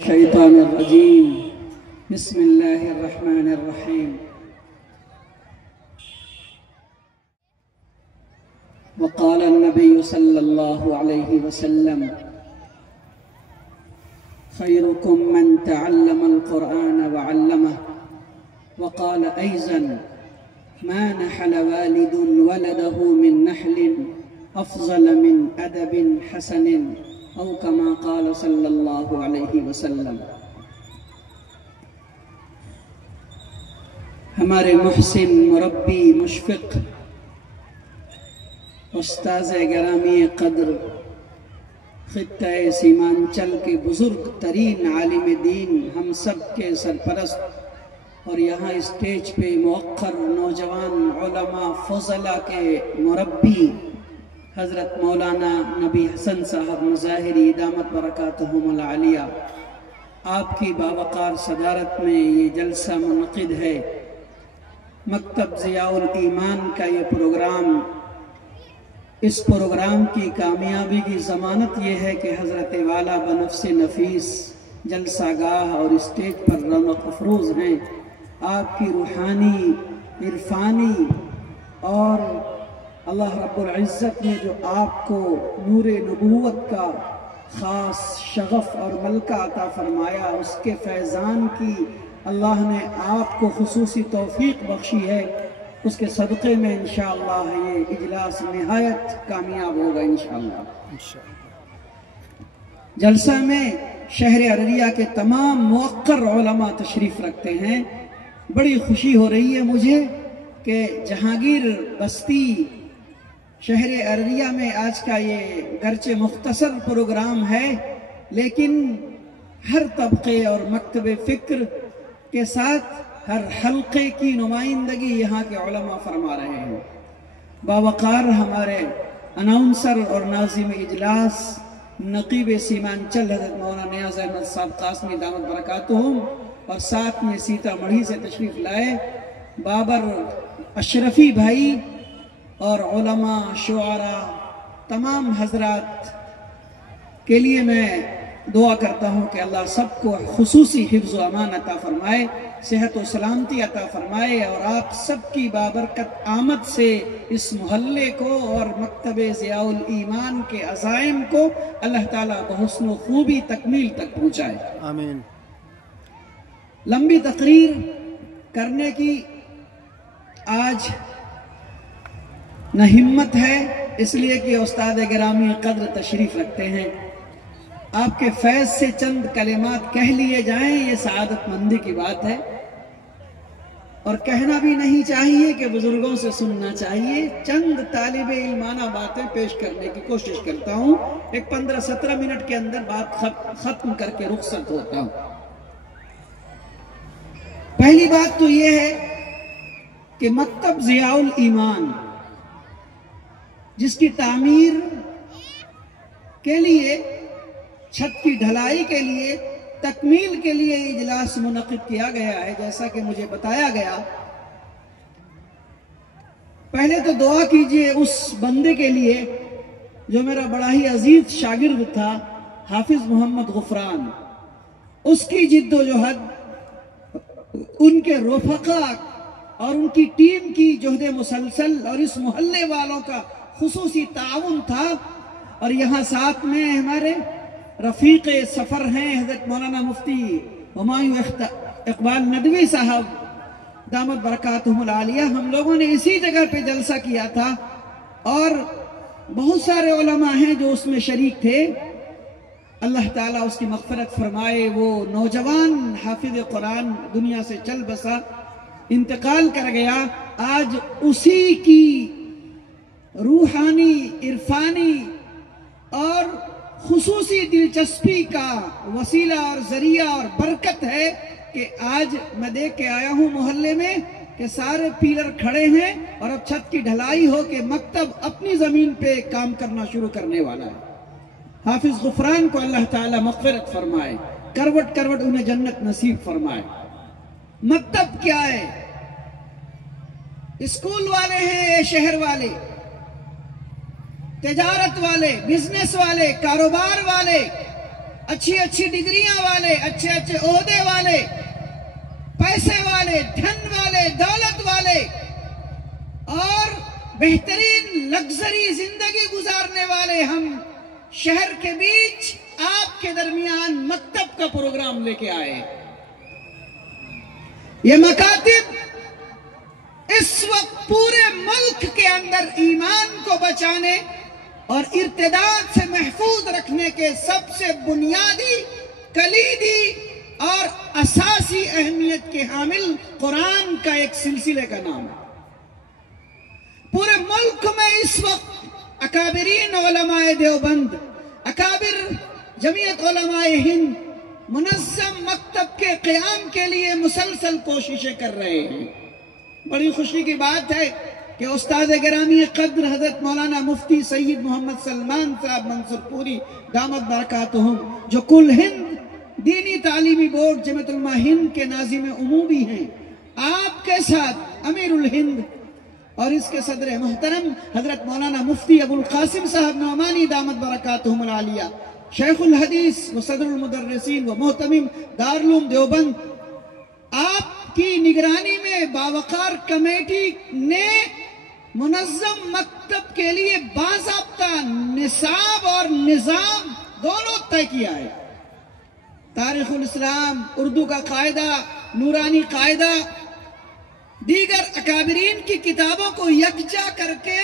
الشيطان الرجيم بسم الله الرحمن الرحيم وقال النبي صلى الله عليه وسلم خيركم من تعلم القرآن وعلمه وقال أيضا ما نحل والد ولده من نحل أفضل من أدب حسن او كما قال صلی اللہ علیہ وسلم۔ ہمارے محسن مربی مشفق استاذ گرامی قدر خطہ سیمانچل کے بزرگ ترین عالم دین، ہم سب کے سرپرست اور یہاں اسٹیج پہ موقر نوجوان علماء فضلہ کے مربی حضرت مولانا نبی حسن صاحب مظاہری دامت برکاتہم العالیہ، آپ کی باوقار صدارت میں یہ جلسہ منعقد ہے۔ مکتب ضیاء الایمان کا یہ پروگرام، اس پروگرام کی کامیابی کی ضمانت یہ ہے کہ حضرت والا بنفس نفیس جلسہ گاہ اور اسٹیج پر رونق افروز ہیں۔ آپ کی روحانی، عرفانی اور اللہ رب العزت نے جو آپ کو نور نبوت کا خاص شغف اور ملکہ عطا فرمایا، اس کے فیضان کی اللہ نے آپ کو خصوصی توفیق بخشی ہے، اس کے صدقے میں انشاءاللہ یہ اجلاس نہایت کامیاب ہوگا انشاءاللہ۔ جلسہ میں شہر ارریہ کے تمام موقر علماء تشریف رکھتے ہیں۔ بڑی خوشی ہو رہی ہے مجھے کہ جہانگیر بستی شہر ارریہ میں آج کا یہ گرچہ مختصر پروگرام ہے، لیکن ہر طبقے اور مکتب فکر کے ساتھ ہر حلقے کی نمائندگی یہاں کے علماء فرما رہے ہیں۔ باوقار ہمارے اناؤنسر اور ناظم اجلاس نقیب سیمانچل حضرت مولانا نیاز احمد صاحب قاسمی دامت برکاتہم، اور ساتھ میں سیتا مڑھی سے تشریف لائے بابر اشرفی بھائی اور علماء، شعراء، تمام حضرات کے لیے میں دعا کرتا ہوں کہ اللہ سب کو خصوصی حفظ و امان عطا فرمائے، صحت و سلامتی عطا فرمائے، اور آپ سب کی بابرکت آمد سے اس محلے کو اور مکتب ضیاء الایمان کے عزائم کو اللہ تعالیٰ بحسن و خوبی تکمیل تک پہنچائے، آمین۔ لمبی تقریر کرنے کی آج نہ ہمت ہے، اس لیے کہ استاد گرامی قدر تشریف رکھتے ہیں۔ آپ کے فیض سے چند کلمات کہہ لیے جائیں، یہ سعادت مندی کی بات ہے، اور کہنا بھی نہیں چاہیے کہ بزرگوں سے سننا چاہیے۔ چند طالب علمانہ باتیں پیش کرنے کی کوشش کرتا ہوں، ایک 15-17 منٹ کے اندر بات ختم کر کے رخصت ہوتا ہوں۔ پہلی بات تو یہ ہے کہ مکتب ضیاء الایمان جس کی تعمیر کے لیے، چھت کی ڈھلائی کے لیے، تکمیل کے لیے اجلاس منعقد کیا گیا ہے، جیسا کہ مجھے بتایا گیا، پہلے تو دعا کیجئے اس بندے کے لیے جو میرا بڑا ہی عزیز شاگرد تھا، حافظ محمد غفران، اس کی جد و جہد، ان کے رفقا اور ان کی ٹیم کی جہد مسلسل، اور اس محلے والوں کا خصوصی تعاون تھا، اور یہاں ساتھ میں ہمارے رفیق سفر ہیں حضرت مولانا مفتی ہمایوں اقبال ندوی صاحب دامت برکاتہم العالیہ۔ ہم لوگوں نے اسی جگہ پہ جلسہ کیا تھا، اور بہت سارے علماء ہیں جو اس میں شریک تھے۔ اللہ تعالیٰ اس کی مغفرت فرمائے۔ وہ نوجوان حافظ قرآن دنیا سے چل بسا، انتقال کر گیا۔ آج اسی کی روحانی، عرفانی اور خصوصی دلچسپی کا وسیلہ اور ذریعہ اور برکت ہے کہ آج میں دیکھ کے آیا ہوں محلے میں کہ سارے پیلر کھڑے ہیں، اور اب چھت کی ڈھلائی ہو کے مکتب اپنی زمین پہ کام کرنا شروع کرنے والا ہے۔ حافظ غفران کو اللہ تعالیٰ مغفرت فرمائے، کروٹ کروٹ انہیں جنت نصیب فرمائے۔ مکتب کیا ہے؟ اسکول والے ہیں یہ شہر والے، تجارت والے، بزنس والے، کاروبار والے، اچھی اچھی ڈگریاں والے، اچھے اچھے عہدے والے، پیسے والے، دھن والے، دولت والے اور بہترین لگژری زندگی گزارنے والے ہم شہر کے بیچ آپ کے درمیان مکتب کا پروگرام لے کے آئے۔ یہ مکاتب اس وقت پورے ملک کے اندر ایمان کو بچانے اور ارتداد سے محفوظ رکھنے کے سب سے بنیادی، کلیدی اور اساسی اہمیت کے حامل قرآن کا ایک سلسلے کا نام ہے۔ پورے ملک میں اس وقت اکابرین علماء دیوبند، اکابر جمعیت علماء ہند منظم مکتب کے قیام کے لیے مسلسل کوششیں کر رہے ہیں۔ بڑی خوشی کی بات ہے کہ استاد گرامی قدر حضرت مولانا مفتی سید محمد سلمان صاحب منصور پوری دامت برکاتہم، جو کل ہند دینی تعلیمی بورڈ جمعیت علماء ہند کے ناظم عمومی ہیں، آپ کے ساتھ امیر الہند اور اس کے صدر محترم حضرت مولانا مفتی ابو القاسم صاحب نعمانی دامت برکاتہم العالیہ، شیخ الحدیث و صدر المدرسین و محتمم دارالعلوم دیوبند، آپ کی نگرانی میں باوقار کمیٹی نے منظم مکتب کے لیے باضابطہ نصاب اور نظام دونوں طے کیا ہے۔ تاریخ الاسلام، اردو کا قاعدہ، نورانی قاعدہ، دیگر اکابرین کی کتابوں کو یکجا کر کے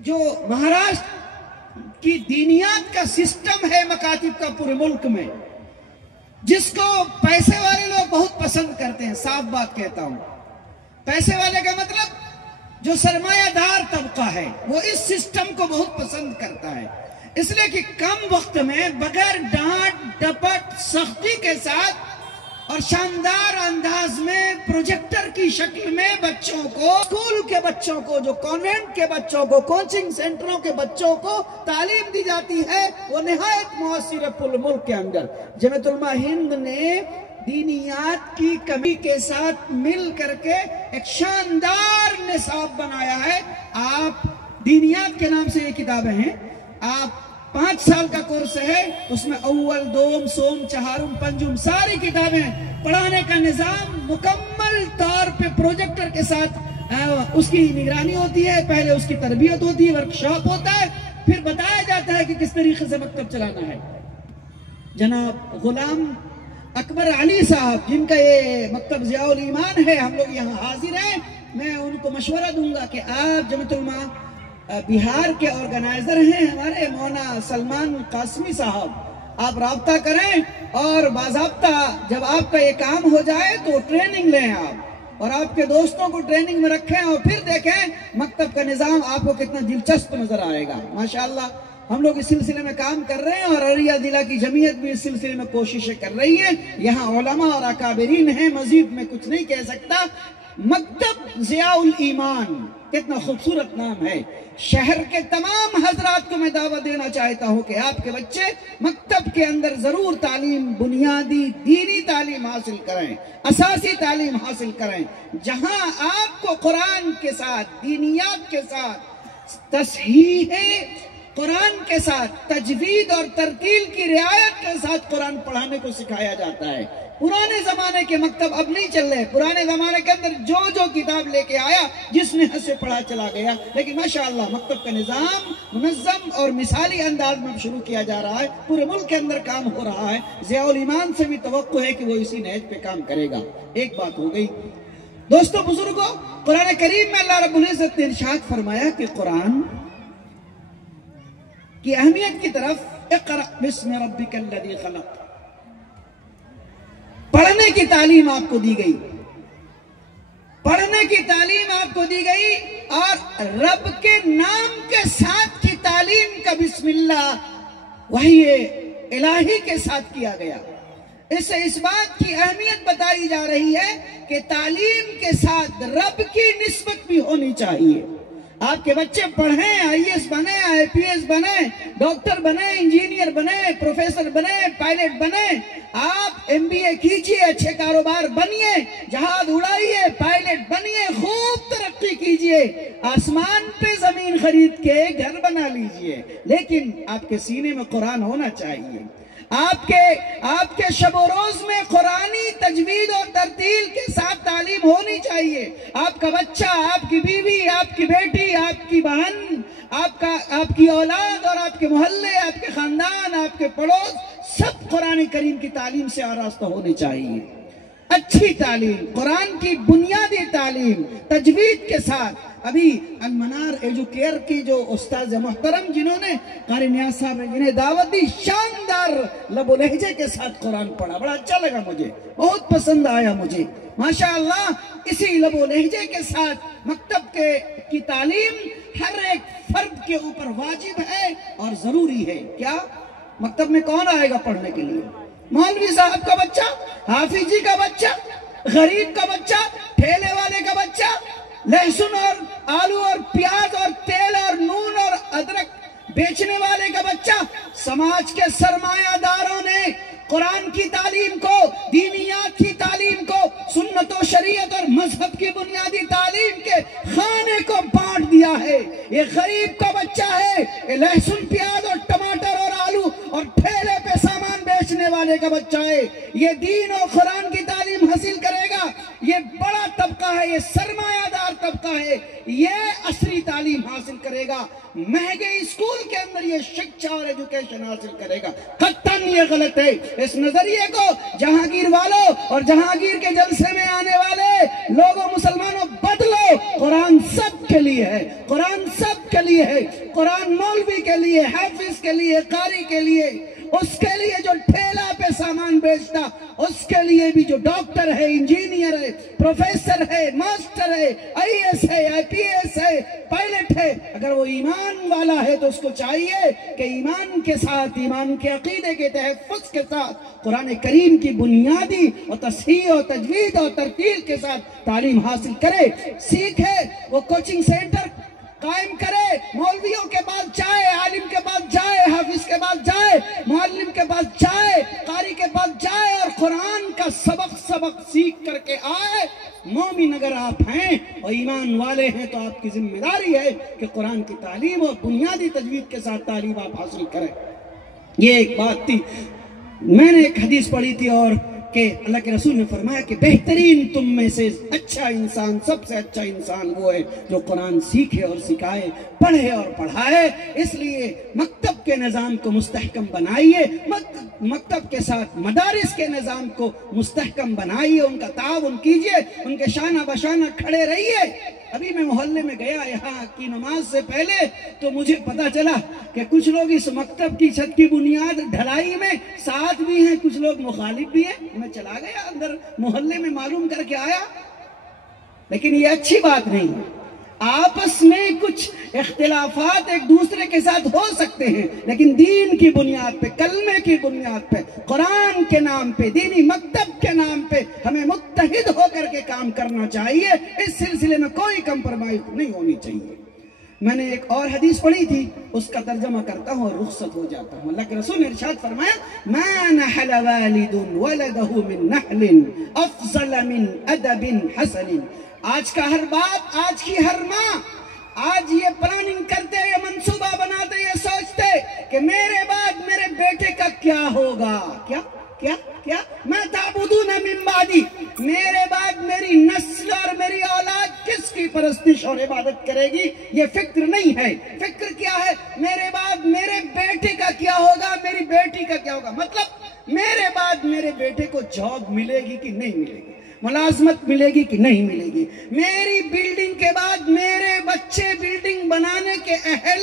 جو مہاراشٹر کی دینیات کا سسٹم ہے مکاتب کا پورے ملک میں، جس کو پیسے والے لوگ بہت پسند کرتے ہیں، صاف بات کہتا ہوں، پیسے والے کا مطلب جو سرمایہ دار طبقہ ہے وہ اس سسٹم کو بہت پسند کرتا ہے، اس لیے کہ کم وقت میں بغیر ڈانٹ ڈپٹ سختی کے ساتھ اور شاندار انداز میں پروجیکٹر کی شکل میں بچوں کو، اسکول کے بچوں کو، جو کانوینٹ کے بچوں کو، کوچنگ سینٹروں کے بچوں کو تعلیم دی جاتی ہے، وہ نہایت مؤثر ہے پورے ملک کے اندر۔ جمعیت علماء ہند نے دینیات کی کمی کے ساتھ مل کر کے ایک شاندار نصاب بنایا ہے۔ آپ دینیات کے نام سے یہ کتابیں ہیں، آپ 5 سال کا کورس ہے، اس میں اول، دوم، سوم، چہارم، پنجم ساری کتابیں، پڑھانے کا نظام مکمل طور پہ پروجیکٹر کے ساتھ اس کی نگرانی ہوتی ہے، پہلے اس کی تربیت ہوتی ہے، ورکشاپ ہوتا ہے، پھر بتایا جاتا ہے کہ کس طریقے سے مکتب چلانا ہے۔ جناب غلام اکبر علی صاحب، جن کا یہ مکتب ضیاء الایمان ہے، ہم لوگ یہاں حاضر ہیں، میں ان کو مشورہ دوں گا کہ آپ جمعیت علماء بہار کے آرگنائزر ہیں، ہمارے مولانا سلمان قاسمی صاحب، آپ رابطہ کریں اور باضابطہ جب آپ کا یہ کام ہو جائے تو ٹریننگ لیں آپ، اور آپ کے دوستوں کو ٹریننگ میں رکھیں، اور پھر دیکھیں مکتب کا نظام آپ کو کتنا دلچسپ نظر آئے گا۔ ماشاءاللہ ہم لوگ اس سلسلے میں کام کر رہے ہیں، اور ارریہ ضلع کی جمعیت بھی اس سلسلے میں کوششیں کر رہی ہے۔ یہاں علماء اور اکابرین ہیں، مزید میں کچھ نہیں کہہ سکتا۔ مکتب ضیاء الایمان کتنا خوبصورت نام ہے۔ شہر کے تمام حضرات کو میں دعوت دینا چاہتا ہوں کہ آپ کے بچے مکتب کے اندر ضرور تعلیم، بنیادی دینی تعلیم حاصل کریں، اساسی تعلیم حاصل کریں، جہاں آپ کو قرآن کے ساتھ، دینیات کے ساتھ، تصحیح قرآن کے ساتھ، تجوید اور ترتیل کی رعایت کے ساتھ قرآن پڑھانے کو سکھایا جاتا ہے۔ پرانے زمانے کے مکتب اب نہیں چل رہے، پرانے زمانے کے اندر جو کتاب لے کے آیا جس نے سے پڑھا چلا گیا، لیکن ماشاءاللہ مکتب کا نظام منظم اور مثالی انداز میں شروع کیا جا رہا ہے، پورے ملک کے اندر کام ہو رہا ہے۔ ضیاء الایمان سے بھی توقع ہے کہ وہ اسی نہج پہ کام کرے گا۔ ایک بات ہو گئی دوستو بزرگوں، قرآن کریم میں اللہ رب العزت نے ارشاد فرمایا کہ قرآن کی اہمیت کی طرف اقرأ بسم ربک الذی خلق، پڑھنے کی تعلیم آپ کو دی گئی، پڑھنے کی تعلیم آپ کو دی گئی، اور رب کے نام کے ساتھ کی تعلیم کا بسم اللہ وحی الہی کے ساتھ کیا گیا۔ اس سے اس بات کی اہمیت بتائی جا رہی ہے کہ تعلیم کے ساتھ رب کی نسبت بھی ہونی چاہیے۔ آپ کے بچے پڑھیں، آئی ایس بنے، آئی پی ایس بنے، ڈاکٹر بنے، انجینئر بنے، پروفیسر بنے، پائلٹ بنے، آپ ایم بی اے کیجئے، اچھے کاروبار بنیے، جہاز اڑائیے، پائلٹ بنیے، خوب ترقی کیجئے، آسمان پہ زمین خرید کے گھر بنا لیجئے، لیکن آپ کے سینے میں قرآن ہونا چاہیے، آپ کے شب و روز میں قرآنی تجوید اور ترتیل کے ساتھ تعلیم ہونی چاہیے. آپ کا بچہ، آپ کی بیوی، آپ کی بیٹی، آپ کی بہن، آپ کی اولاد اور آپ کے محلے، آپ کے خاندان، آپ کے پڑوس، سب قرآن کریم کی تعلیم سے آراستہ ہونے چاہیے. اچھی تعلیم، قرآن کی بنیادی تعلیم تجوید کے ساتھ. ابھی المنار ایجوکیئر کی جو استاذ محترم جنہوں نے قاری نیاز صاحب نے جنہیں دعوت دی، شاندار لب و لہجے کے ساتھ قرآن پڑھا، بڑا اچھا لگا مجھے، بہت پسند آیا مجھے ماشاءاللہ. اسی لب و لہجے کے ساتھ مکتب کی تعلیم ہر ایک فرد کے اوپر واجب ہے اور ضروری ہے. کیا مکتب میں کون آئے گا پڑھنے کے لیے؟ مولوی صاحب کا بچہ، حافظ جی کا بچہ، غریب کا بچہ، ٹھیلے والے کا بچہ، لہسن اور آلو اور پیاز اور تیل اور نون اور ادرک بیچنے والے کا بچہ. سماج کے سرمایہ داروں نے قرآن کی تعلیم کو، دینیات کی تعلیم کو، سنت و شریعت اور مذہب کی بنیادی تعلیم کے خانے کو بانٹ دیا ہے. یہ غریب کا بچہ ہے، یہ لہسن پیاز اور ٹماٹر اور آلو اور ٹھیلے پہ سامان بیچنے والے کا بچہ ہے. یہ دین اور قرآن کی تعلیم حاصل کرے گا. یہ بڑا طبقہ ہے، یہ سرمایہ دار طبقہ ہے، یہ عصری تعلیم حاصل کرے گا. مہنگے اسکول کے اندر یہ شکشا اور ایجوکیشن حاصل کرے گا. قطعاً یہ غلط ہے. اس نظریے کو جہانگیر والوں اور جہانگیر کے جلسے میں آنے والے لوگوں، مسلمانوں، بدلو. قرآن سب کے لیے ہے، قرآن سب کے لیے ہے. قرآن مولوی کے لیے، حافظ کے لیے، قاری کے لیے، اس کے لیے جو ٹھیلا پہ سامان بیچتا، اس کے لیے بھی جو ڈاکٹر ہے، انجینئر ہے، پروفیسر ہے، ماسٹر ہے، آئی ایس ہے، آئی پی ایس ہے، پائلٹ ہے، اگر وہ ایمان والا ہے تو اس کو چاہیے کہ ایمان کے ساتھ، ایمان کے عقیدے کے تحفظ کے ساتھ قرآن کریم کی بنیادی اور تصحیح اور تجوید اور ترتیل کے ساتھ تعلیم حاصل کرے، سیکھے. وہ کوچنگ سینٹر قائم کرے، مولویوں کے پاس جائے، عالم کے پاس جائے، حافظ کے پاس جائے، معلم کے پاس جائے، قاری کے پاس جائے اور قرآن کا سبق سیکھ کر کے آئے. مومن اگر آپ ہیں اور ایمان والے ہیں تو آپ کی ذمہ داری ہے کہ قرآن کی تعلیم اور بنیادی تجوید کے ساتھ تعلیم آپ حاصل کریں. یہ ایک بات تھی. میں نے ایک حدیث پڑھی تھی اور کہ اللہ کے رسول نے فرمایا کہ بہترین تم میں سے اچھا انسان، سب سے اچھا انسان وہ ہے جو قرآن سیکھے اور سکھائے، پڑھے اور پڑھائے. اس لیے مکتب کے نظام کو مستحکم بنائیے، مکتب کے ساتھ مدارس کے نظام کو مستحکم بنائیے، ان کا تعاون کیجئے، ان کے شانہ بشانہ کھڑے رہیے. ابھی میں محلے میں گیا یہاں کی نماز سے پہلے تو مجھے پتا چلا کہ کچھ لوگ اس مکتب کی چھت کی بنیاد ڈھلائی میں ساتھ بھی ہیں، کچھ لوگ مخالف بھی ہیں. میں چلا گیا اندر محلے میں، معلوم کر کے آیا. لیکن یہ اچھی بات نہیں ہے. آپس میں کچھ اختلافات ایک دوسرے کے ساتھ ہو سکتے ہیں، لیکن دین کی بنیاد پہ، کلمے کی بنیاد پہ، قرآن کے نام پہ، دینی مکتب کے نام پہ ہمیں متحد ہو کر کے کام کرنا چاہیے. اس سلسلے میں کوئی کمپرمائز نہیں ہونی چاہیے. میں نے ایک اور حدیث پڑھی تھی، اس کا ترجمہ کرتا ہوں اور رخصت ہو جاتا ہوں. اللہ کے رسول نے ارشاد فرمایا ما نحل والد ولده من نحل افضل من ادب حسن. آج کا ہر باپ، آج کی ہر ماں، آج یہ پلاننگ کرتے، یہ منصوبہ بناتے، یہ سوچتے کہ میرے بعد میرے بیٹے کا کیا ہوگا. کیا کیا کیا ما تعبدون من بعدی، میرے بعد میری نسل اور میری اولاد کس کی پرستش اور عبادت کرے گی، یہ فکر نہیں ہے. فکر کیا ہے؟ میرے بعد میرے بیٹے کا کیا ہوگا، میری بیٹی کا کیا ہوگا. مطلب میرے بعد میرے بیٹے کو جاب ملے گی کہ نہیں ملے گی، ملازمت ملے گی کہ نہیں ملے گی، میری بلڈنگ کے بعد میرے بچے بلڈنگ بنانے کے اہل،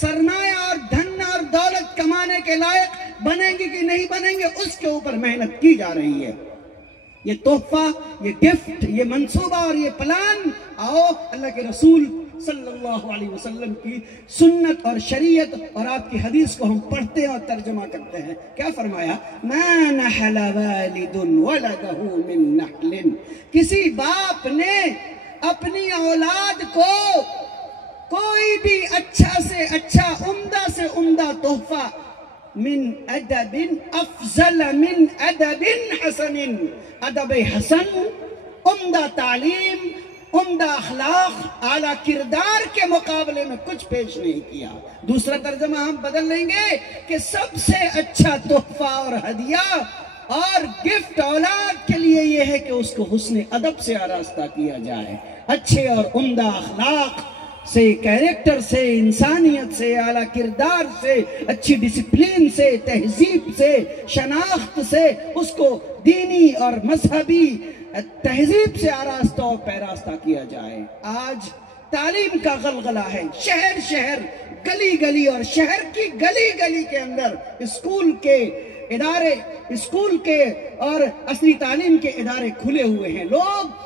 سرمایہ اور دھن اور دولت کمانے کے لائق بنیں گی کہ نہیں بنیں گے، اس کے اوپر محنت کی جا رہی ہے. یہ تحفہ، یہ گفٹ، یہ منصوبہ اور یہ پلان، آؤ اللہ کے رسول صلی اللہ علیہ وسلم کی سنت اور شریعت اور آپ کی حدیث کو ہم پڑھتے ہیں اور ترجمہ کرتے ہیں. کیا فرمایا؟ ما نحل والد ولدہ من نحل. کسی باپ نے اپنی اولاد کو کوئی بھی اچھا سے اچھا، عمدہ سے عمدہ تحفہ، من ادب افضل من ادب حسن، ادب حسن، عمدہ تعلیم، عمدہ اخلاق اعلیٰ کردار کے مقابلے میں کچھ پیش نہیں کیا۔ دوسرا ترجمہ ہم بدل لیں گے کہ سب سے اچھا تحفہ اور ہدیہ اور گفٹ اولاد کے لیے یہ ہے کہ اس کو حسن ادب سے آراستہ کیا جائے، اچھے اور عمدہ اخلاق سے، کیریکٹر سے، انسانیت سے، اعلیٰ کردار سے، اچھی ڈسپلین سے، تہذیب سے، شناخت سے، اس کو دینی اور مذہبی تہذیب سے آراستہ اور پیراستہ کیا جائے۔ آج تعلیم کا غلغلہ ہے، شہر شہر، گلی گلی اور شہر کی گلی گلی کے اندر اسکول کے ادارے، اسکول کے اور عصری تعلیم کے ادارے کھلے ہوئے ہیں۔ لوگ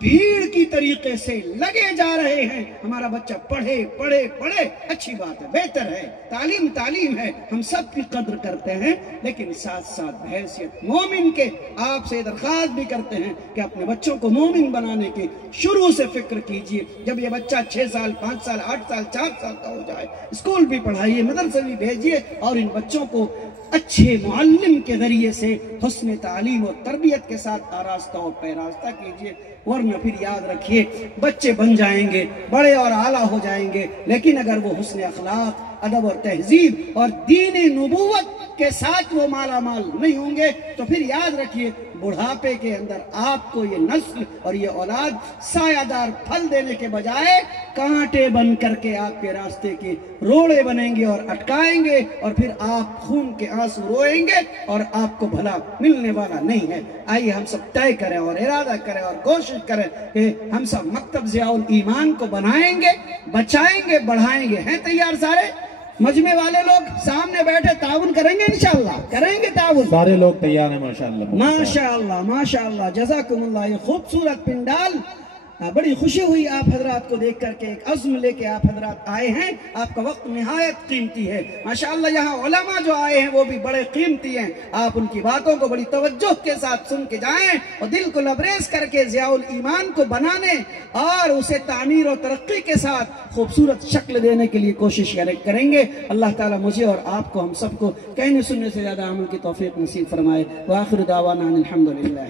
بھیڑ کی طریقے سے لگے جا رہے ہیں، ہمارا بچہ پڑھے پڑھے پڑھے، اچھی بات ہے، بہتر ہے، تعلیم تعلیم ہے، ہم سب کی قدر کرتے ہیں، لیکن ساتھ ساتھ بحیثیت مومن کے آپ سے درخواست بھی کرتے ہیں کہ اپنے بچوں کو مومن بنانے کی شروع سے فکر کیجئے۔ جب یہ بچہ 6 سال 5 سال 8 سال 4 سال کا ہو جائے، اسکول بھی پڑھائیے، مدرسے بھی بھیجیے، اور ان بچوں کو اچھے معلم کے ذریعے سے حسن تعلیم اور تربیت کے ساتھ آراستہ اور پیراستہ کیجئے، ورنہ پھر یاد رکھیے بچے بن جائیں گے، بڑے اور اعلیٰ ہو جائیں گے، لیکن اگر وہ حسن اخلاق، ادب اور تہذیب اور دین نبوت کے ساتھ وہ مالا مال نہیں ہوں گے تو پھر یاد رکھیے بڑھاپے کے اندر آپ کو یہ نسل اور یہ اولاد سایہ دار پھل دینے کے بجائے کانٹے بن کر کے آپ کے راستے کے روڑے بنیں گے اور اٹکائیں گے، اور پھر آپ خون کے آنسو روئیں گے اور آپ کو بھلا ملنے والا نہیں ہے۔ آئیے ہم سب طے کریں اور ارادہ کریں اور کوشش کریں کہ ہم سب مکتب ضیاء الایمان کو بنائیں گے، بچائیں گے، بڑھائیں گے۔ ہیں تیار سارے؟ مجمع والے لوگ سامنے بیٹھے تعاون کریں گے انشاءاللہ، کریں گے تعاون؟ سارے لوگ تیار ہیں ماشاءاللہ ماشاءاللہ ماشاءاللہ، جزاکم اللہ۔ یہ خوبصورت پنڈال، بڑی خوشی ہوئی آپ حضرات کو دیکھ کر کے، ایک عزم لے کے آپ حضرات آئے ہیں، آپ کا وقت نہایت قیمتی ہے۔ ماشاءاللہ یہاں علماء جو آئے ہیں وہ بھی بڑے قیمتی ہیں، آپ ان کی باتوں کو بڑی توجہ کے ساتھ سن کے جائیں اور دل کو لبریز کر کے ضیاء الایمان کو بنانے اور اسے تعمیر و ترقی کے ساتھ خوبصورت شکل دینے کے لیے کوشش کریں گے۔ اللہ تعالیٰ مجھے اور آپ کو، ہم سب کو کہنے سننے سے زیادہ عمل کی توفیق نصیب فرمائے۔ وآخر دعوانا ان الحمدللہ۔